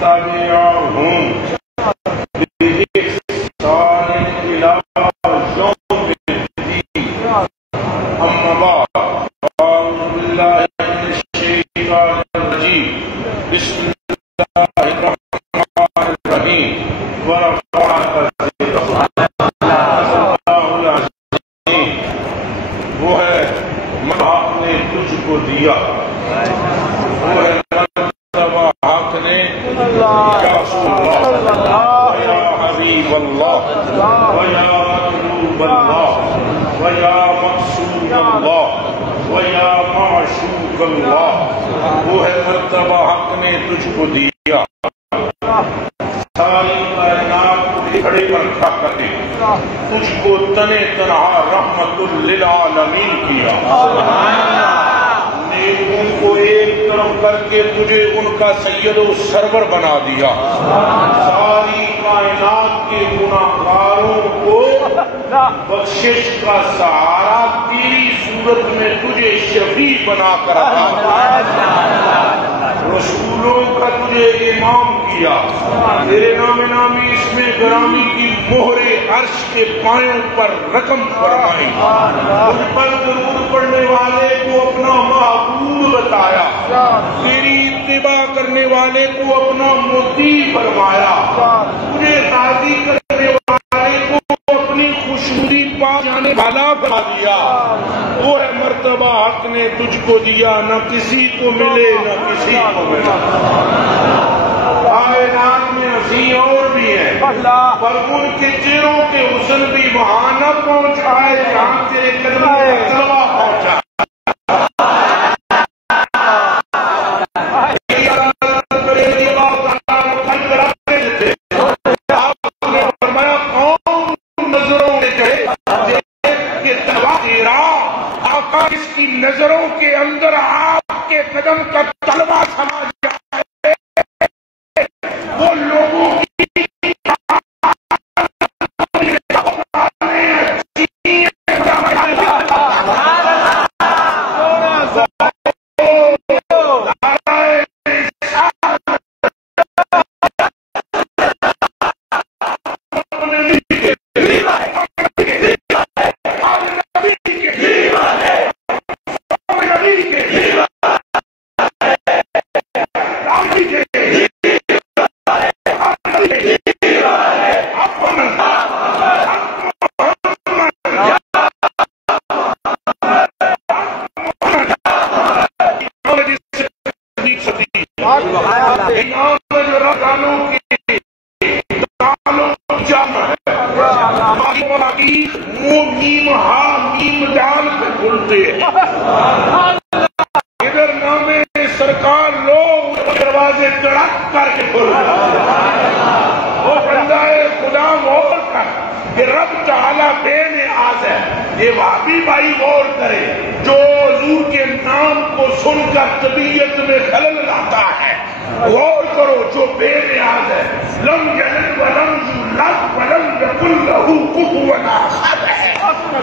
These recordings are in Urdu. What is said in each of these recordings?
تبعهم بإحسان إلى يوم الدين أما بعد أعوذ بالله من الشيطان الرجيم بسم الله الرحمن الرحيم ورفعت وہ ہے حق نے تجھ کو دیا، وہ ہے مرتبہ حق نے یا رسول اللہ یا حبیب اللہ ویا مطلوب اللہ ویا مقصود اللہ ویا معشوق اللہ، وہ ہے مرتبہ حق نے تجھ کو دیا، ساری کائنات کو کھڑے پر کھڑا کر دے، تجھ کو تنے تنہا رحمت للعالمین کیا، نیکوں کو ایک طرف کر کے تجھے ان کا سید و سرور بنا دیا، ساری کائنات کے گناہگاروں کو بخشش کا سہارا تیری صورت میں تجھے شفیع بنا کر عطا رسولوں کا تجھے امام کیا، تیرے نام نامی اس میں گرامی کی مہر عرش کے پایوں پر رقم فرمائی، تجھ پر درود پڑھنے والے کو اپنا معبود بتایا، تیری اتباع کرنے والے کو اپنا مطیع فرمایا، تجھے راضی کرنے والے کو اپنی خوشنودی پا جانے والا بنا دیا، وہ ہے مرتبہ حق نے تجھ کو دیا، نہ کسی کو ملے نہ کسی کو ملا۔ کائنات میں ہنسی اور بھی ہیں پر ان کے چہروں کے حسن بھی وہاں نہ پہنچائے جہاں تیرے قدموں کا طلبہ پہنچا۔ اس کی نظروں کے اندر آپ کے قدم کا طلبہ سما جائے، وہ لوگوں کی ادھر نام سرکار لوگ دروازے کڑک کر کے کھول وہ بندہ خدا غور کر کہ رب تعالی بے نیاز ہے، یہ وہابی بھائی غور کرے جو حضور کے نام کو سن کر طبیعت میں خلل لاتا ہے، غور کرو جو بے نیاز ہے، لم یلد ولم یولد ولم یکن لہ کفوا احد ہے،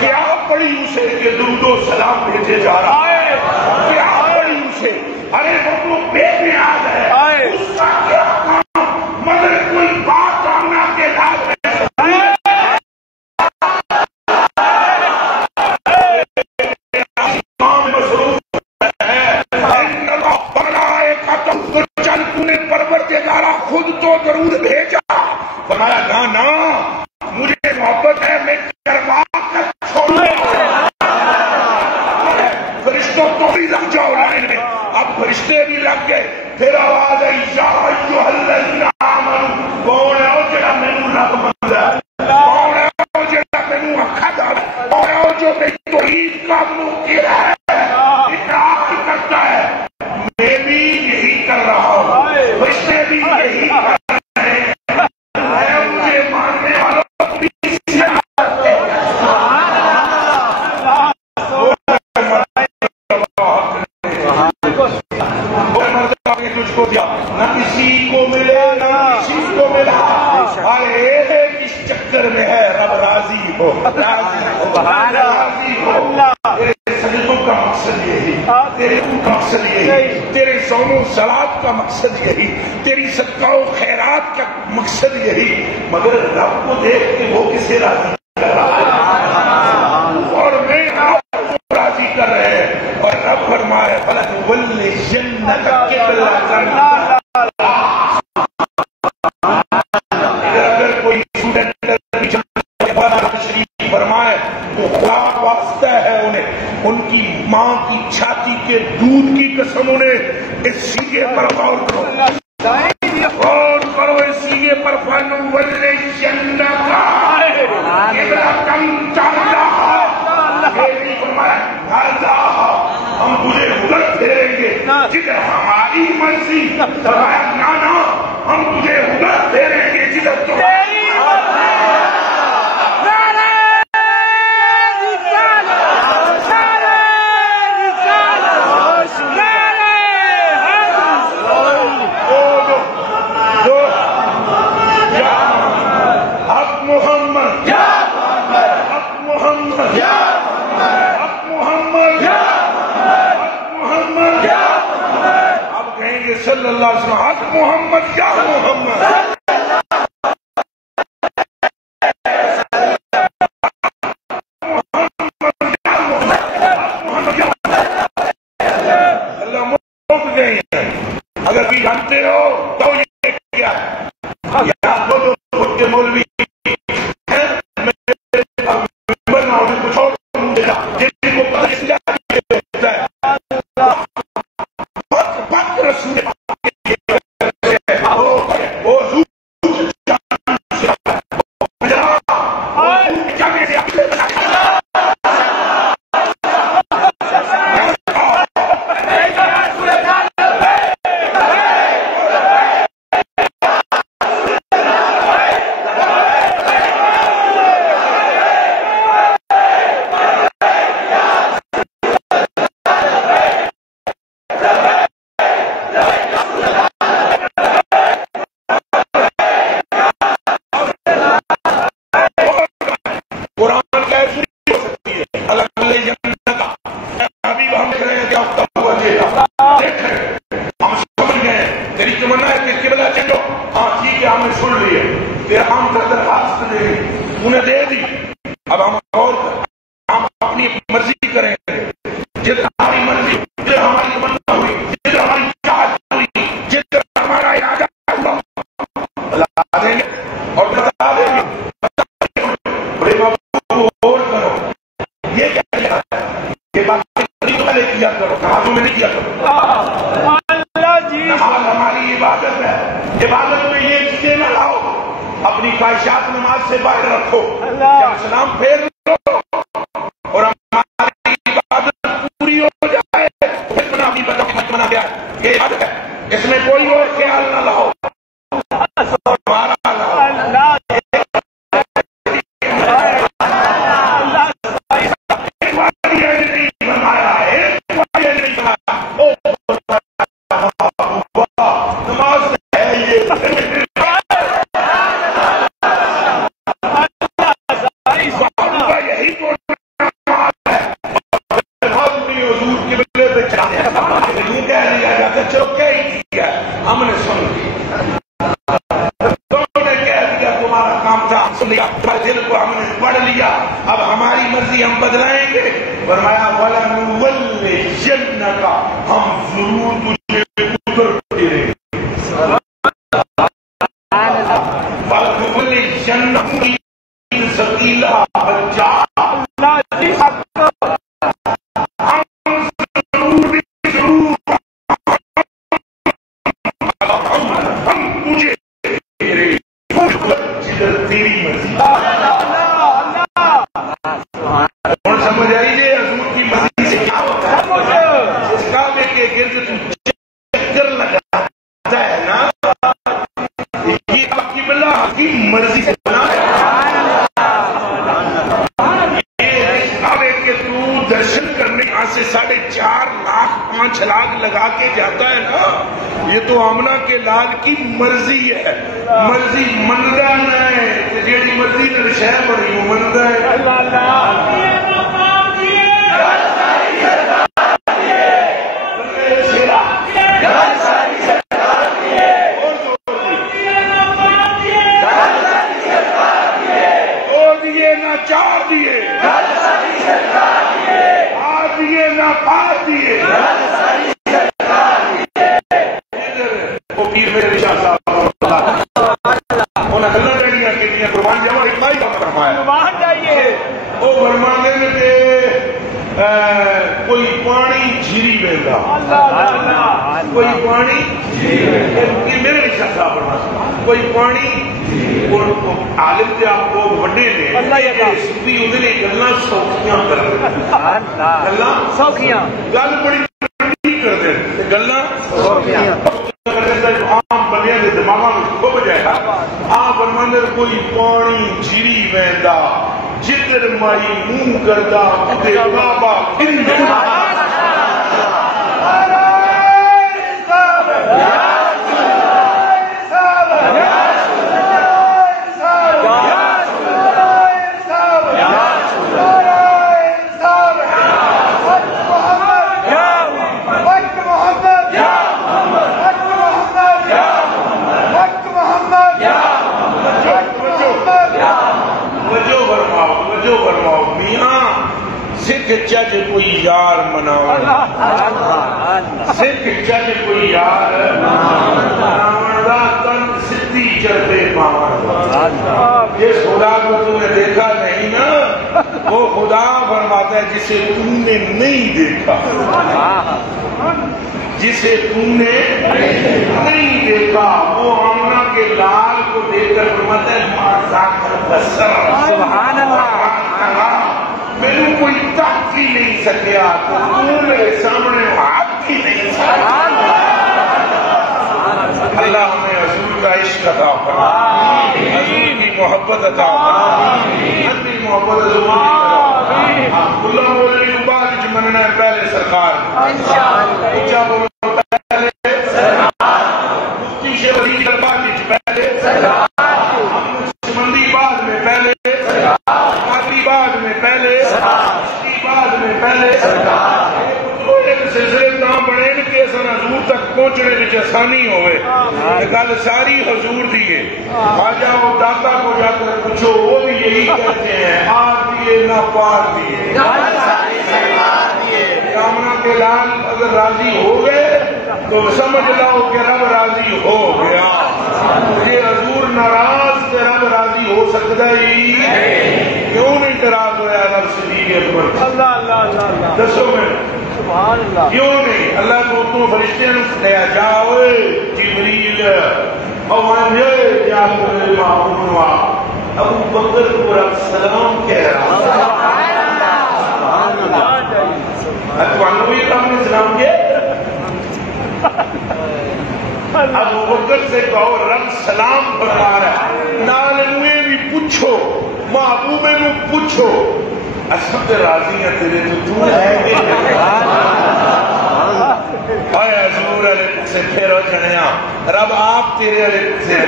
کیا پڑی اسے کہ درود و سلام بھیجے جا رہا ہے، کیا پڑی اسے، ارے وہ بے نیاز ہے، اس کا کیا کام، مگر کوئی بات آنا کے لائق ہے۔ خود تو درود بھیجا، فرمایا نا مجھے محبت ہے میں کروا کر چھوڑوں، فرشتوں تو بھی لگ جاؤ لائن میں، اب فرشتے بھی لگ گئے، پھر آواز آئی یا ایھا الذین آمنوا، کون ہے وہ جڑا مینوں رب مندا ہے، کون ہے وہ جڑا مینوں اکھا دا ہے، کون ہے وہ جو میری توحید کا منکر ہے، اطاعت کرتا ہے، میں بھی یہی کر رہا ہوں، فرشتے بھی یہی کر رہے ہیں، مجھے ماننے والوں بھی تجھ کو دیا، نہ کسی کو ملے نہ کسی کو ملا، اس چکر میں ہے رب راضی ہو، راضی ہو، راضی ہو، تیرے سجدوں کا مقصد یہی، تیرے کا مقصد یہی، تیرے صوم و صلات کا مقصد یہی، تیری صدقہ و خیرات کا مقصد یہی، مگر رب کو دیکھ کے وہ کسے راضی کر رہا ہے اور میں رب کو راضی کر رہے ہیں، اور رب فرمائے فَلَنُوَلِّيَنَّكَ قِبْلَةً. اگر کوئی اسٹوڈنٹ تشریف فرمائے تو خدا واسطہ ہے انہیں، ان کی ماں کی چھاتی کے دودھ کی قسم انہیں اس سیگے پر غور کرو، غور کرو اس سیگے پر. فَلَنُوَلِّيَنَّكَ قِبْلَةً تَرْضَاهَا، یہ نہیں فرمایا تَرْضَاهَا، ہم تجھے ادھر پھیریں گے جدھر ہماری مرضی، فرمایا نانا ہم تجھے ادھر پھیریں گے جدھر تمہاری صلی اللہ علیہ وسلم حق محمد یا محمد. اللہ موت گئی ہے، اگر بھی جانتے ہو تو یہ کیا ہے، یا دو کے مولوی ہیں کچھ اور جن کو پتہ اس لیے ہوتا ہے رسول انہیں دے دی. اب ہم اور ہم اپنی مرضی کریں گے، جدھر ہماری مرضی، جدھر ہماری تمنا ہوئی، جدھر ہماری چاہت ہوئی، جدھر ہمارا ارادہ ہوا بتا دیں گے اور بتا دیں گے. بڑے بابو اور کرو، یہ کیا کیا ہے، یہ بات تو پہلے کیا کرو، نمازوں میں نہیں کیا کرو. نماز ہماری عبادت ہے، عبادت میں یہ چیزیں نہ لاؤ، اپنی خواہشات نماز سے باہر رکھو، جب سلام پھیر لو اور ہماری عبادت پوری ہو جائے اتنا بھی بنا گیا یہ عبادت ہے، اس میں کوئی اور خیال نہ لاؤ، ہمارا لاؤ. ہم نے سن لیا، دل کو ہم نے پڑھ لیا، اب ہماری مرضی ہم بدلائیں گے. فرمایا وَلَنُوَلِّيَنَّكَ، ہم ضرور تجھے ادھر پھیریں گے. وَلَنُوَلِّيَنَّكَ سَبِيلَ الرَّشَادِ، سمجھ آئیے حضور کی مرضی سے کیا ہوتا ہے. اس کعبے کے گرد چکر لگاتا ہے نا، یہ قبلہ کی مرضی سے بنا ہے. اس کعبے کے تو درشن کرنے سے 4.5 لاکھ 5 لاکھ لگا کے جاتا ہے نا، یہ تو آمنہ کے لال کی مرضی ہے. مرضی منگا نہیں، جیڑی مرضی نے شہ بڑی وہ منگا ہے. سرکار دیے وہ پیر میرے شاہ صاحب انہیں اللہ ڈیڑیاں کیڑیاں قربان جاؤں ایک بھائی کا فرمایا قربان جائیے وہ فرمانے میں کہ کوئی پانی جھیری ویندہ کوئی پانی یہ میرے شاہ صاحب فرمایا کوئی پانی عالم سے آپ کو بڑے نے صوفی انہیں گلاں سوکھیاں کر دیں گلاں سوکھیاں گل بڑی کر دیں گلاں سوکھیاں عام بنیا دے دماغاں میں کھب جائے گا آپ فرماندے کوئی پانی جھیری ویندا جدر مائی منہ کردا تے بابا پھردا سکھ چج کوئی یار مناؤ سکھ چج کوئی یار مناؤ تن سدھی چلتے پاؤں جس خدا کو تم نے دیکھا نہیں نا وہ خدا فرماتا ہے جسے تم نے نہیں دیکھا جسے تم نے نہیں دیکھا وہ آمنہ کے لال کو دیکھ کر فرماتا ہے سبحان اللہ میرے کوئی تک ہی نہیں سکیا تو میرے سامنے ہاتھ ہی نہیں سکیا اللہ ہمیں حضور کا عشق عطا فرمائے حضور کی محبت عطا فرمائے اپنی محبت حضور کی طرف اللہ بولنے کے بعد جو مننا ہے پہلے سرکار اچھا بولنے پہلے سرکار مفتی شہری دربار کی پہلے سرکار سمندی بعد میں پہلے بعد میں پہلے بعد میں پہلے سلسلے نہ بنے کہ سن حضور تک پہنچنے میں آسانی ہوئے گل ساری حضور دیے خواجہ و داتا کو جا کر پوچھو وہ بھی یہی کہتے ہیں آر دیے نہ پار دیے کامنا کے لال اگر راضی ہو گئے تو سمجھ لاؤ کہ رب راضی ہو گیا یہ حضور ناراض سے رب راضی ہو سکتا ہی کیوں نہیں ناراض ہوا رب صدیق اکبر اللہ اللہ اللہ دسو میں سبحان اللہ کیوں نہیں اللہ کو تو فرشتے نے کہا جاؤ جبریل او انجے جا کر معمول وا ابو بکر کو رب سلام کہہ رہا سبحان اللہ سبحان اللہ اتوانو یہ کام نے سلام کیا ابو بکر سے کہو رب سلام فرما رہا ہے نال انہیں بھی پوچھو محبوبے میں پوچھو اسد راضی ہیں تیرے تو ہے اے حضور علیہ سے پھیرو جنیا رب آپ تیرے علیہ سے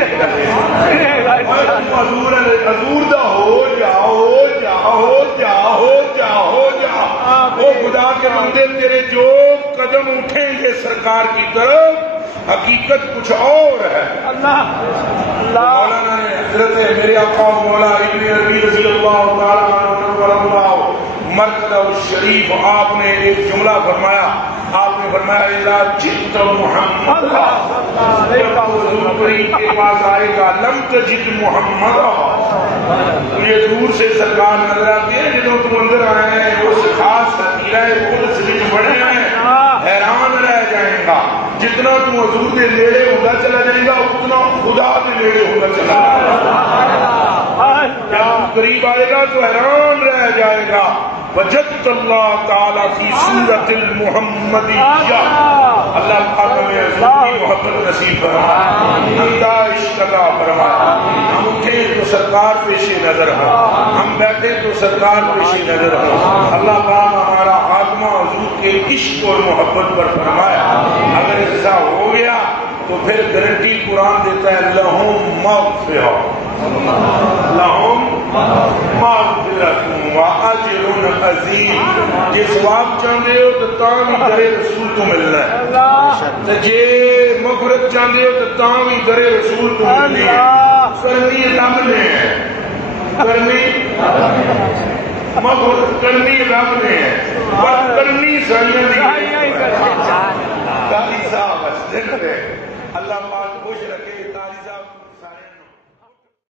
حضور علیہ حضور دا ہو جاؤ وہ خدا کے بندے تیرے جو قدم اٹھیں گے سرکار کی طرف حقیقت کچھ اور ہے اللہ مولانا نے حضرت میرے آقا مولا ابن عربی رضی اللہ تعالیٰ مرکز الشریف آپ نے ایک جملہ فرمایا آپ نے فرمایا اذا جئت محمد حضور کریم کے پاس آئے گا لم تجد محمد یہ دور سے سرکار نظر آتی ہے جنہوں تم اندر آئے ہیں وہ خاص حقیرہ قدس میں بڑے ہیں حیران رہ جائیں گا جتنا تم حضور کے نیڑے ہوگا چلا جائے گا اتنا خدا کے نیڑے ہوگا چلا جائے گا جب قریب آئے گا تو حیران رہ جائے گا وجدت اللہ تعالیٰ فی صورت المحمدیہ اللہ تعالیٰ میں حضور کی محبت نصیب فرمائے اندہ عشق عطا فرمائے ہم اٹھیں تو سرکار پیش نظر ہے ہم بیٹھے تو سرکار پیش نظر ہے اللہ تعالیٰ ہمارا خاتمہ حضور کے عشق اور محبت پر فرمایا اگر ایسا ہو گیا تو پھر گارنٹی قرآن دیتا ہے لہم مغفرہ لہم مغفرۃ واجر عظیم جے ثواب چاہتے ہو تو تاں بھی درے رسول تو ملنا ہے جے مغفرت چاہتے ہو تو تاں بھی درے رسول تو ملنی ہے کرنی رب نے ہے کرنی مغفرت کرنی رب نے ہے پر کرنی سر قاری صاحب اللہ پاک خوش رکھے، قاری صاحب